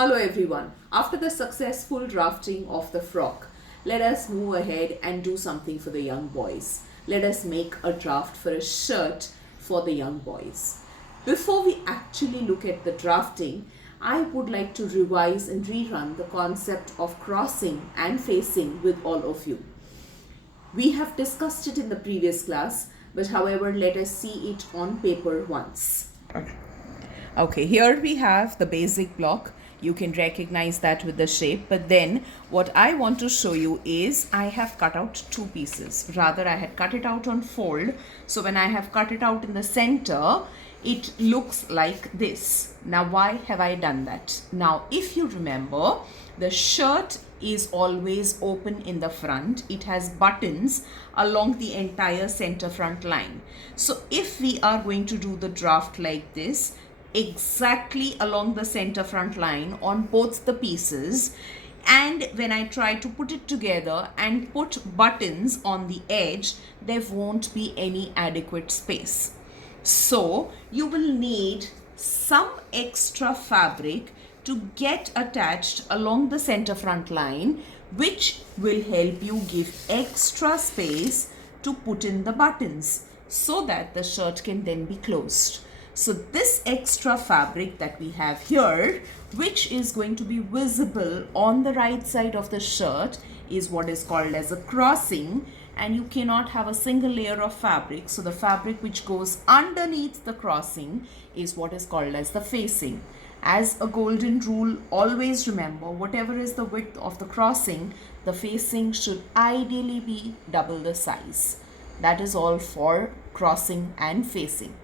Hello everyone. After the successful drafting of the frock, let us move ahead and do something for the young boys. Let us make a draft for a shirt for the young boys. Before we actually look at the drafting, I would like to revise and rerun the concept of crossing and facing with all of you. We have discussed it in the previous class, but however, let us see it on paper once. Okay, here we have the basic block. You can recognize that with the shape, but then what I want to show you is I have cut out two pieces. Rather, I had cut it out on fold. So when I have cut it out in the center, it looks like this. Now, why have I done that? Now, if you remember, the shirt is always open in the front. It has buttons along the entire center front line. So if we are going to do the draft like this, exactly along the center front line on both the pieces, and when I try to put it together and put buttons on the edge, there won't be any adequate space. So you will need some extra fabric to get attached along the center front line, which will help you give extra space to put in the buttons so that the shirt can then be closed. So this extra fabric that we have here, which is going to be visible on the right side of the shirt, is what is called as a crossing, and you cannot have a single layer of fabric. So the fabric which goes underneath the crossing is what is called as the facing. As a golden rule, always remember, whatever is the width of the crossing, the facing should ideally be double the size. That is all for crossing and facing.